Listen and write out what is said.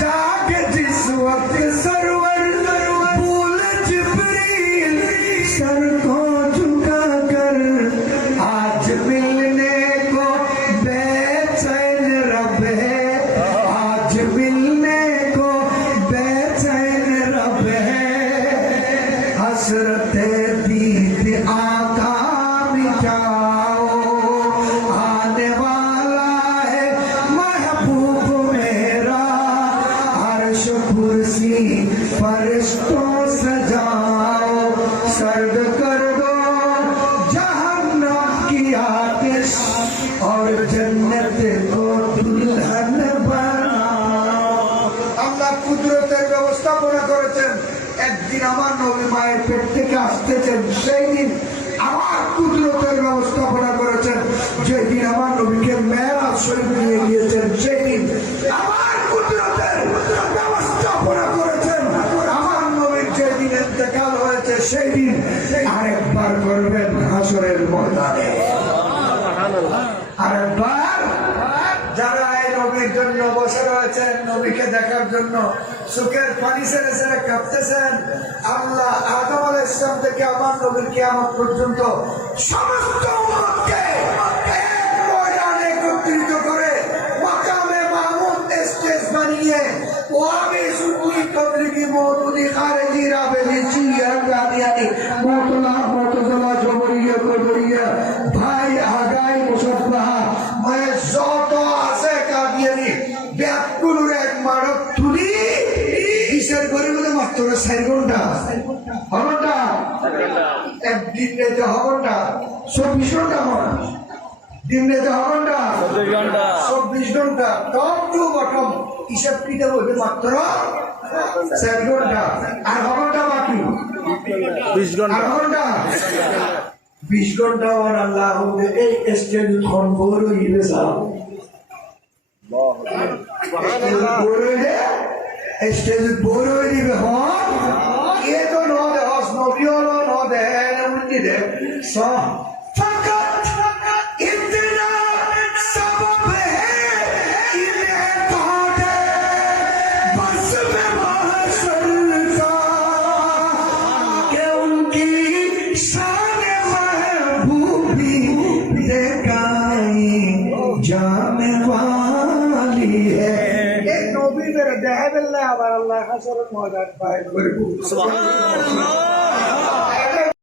जाके जिस वक्त सरवर भूल जिब्रील सर को झुका कर आज मिलने को बेचैन रब है आज मिलने को बेचैन रब है हसरत दीद आका मिटाओ आने वाला है महबूब मेरा अर्श कुर्सी फरिश्तों सजाओ सर्द कर दो जहन्नम की आतिश और जन्नत को दुल्हन बनाओ আল্লাহ কুদরতের ব্যবস্থাপনা করেছেন একদিন আমার নবী মায়ের পেট থেকে আসতেছেন সেই দিন আমার কুদরতের ব্যবস্থাপনা করেছেন যেদিন আমার নবীকে মেরাজ শরীফ নিয়ে গিয়েছেন সেই দিন আমার কুদরতের ব্যবস্থাপনা করেছেন আমার নবীর যেদিন ইন্তেকাল হয়েছে সেই দিন আরেকবার করবেন হাসরের ময়দানে আরেকবার যারা এই নবীর জন্য বসে রয়েছেন নবীকে দেখার জন্য সুখের পানি ছেড়ে ছেড়ে কাঁপতেছেন আল্লাহ আদম আলাইহিস সালাম থেকে আমার নবীর কিয়ামত পর্যন্ত সমস্ত উম্মতকে এক ময়দানে একত্রিত করে মাকামে মাহমুদ স্টেজ বানিয়ে ওয়াবি সুন্নি তবলিগি মওদুদি খারেজি রাবেজি চিয়া গাদিয়ানি মুতলা জবরিয়া কদরিয়া ভাই আগাই মুসাফফা মানে যত আছে কাদিয়ানি ব্যাকুলের এক মারক তুলি কিসের গরিবদের মাত্র 4 ঘন্টা ঘন্টা একদিন রেতে ঘন্টা 24 ঘন্টা হয় দিন রেতে ঘন্টা 24 ঘন্টা টপ টু বটম হিসাব কিটা বলবে মাত্র 4 ঘন্টা আর ঘন্টা বাকি 20 ঘন্টা আর ঘন্টা 20 ঘন্টা আর আল্লাহ এই স্টেজ কোন বড় হইবে সাহেব স্টেজ বড় হইবে হন এ তো ন দে হস নবিও ন দে উল্টি দে সব ফকত ইতনা सबब है इन्हें तोड़े बस में महशर का कि उनकी शान महबूबी दिखाई जाने वाली है एक नबी मेरे दहबिल्ला और अल्लाह हसरत मौजूद पाए सुभान अल्लाह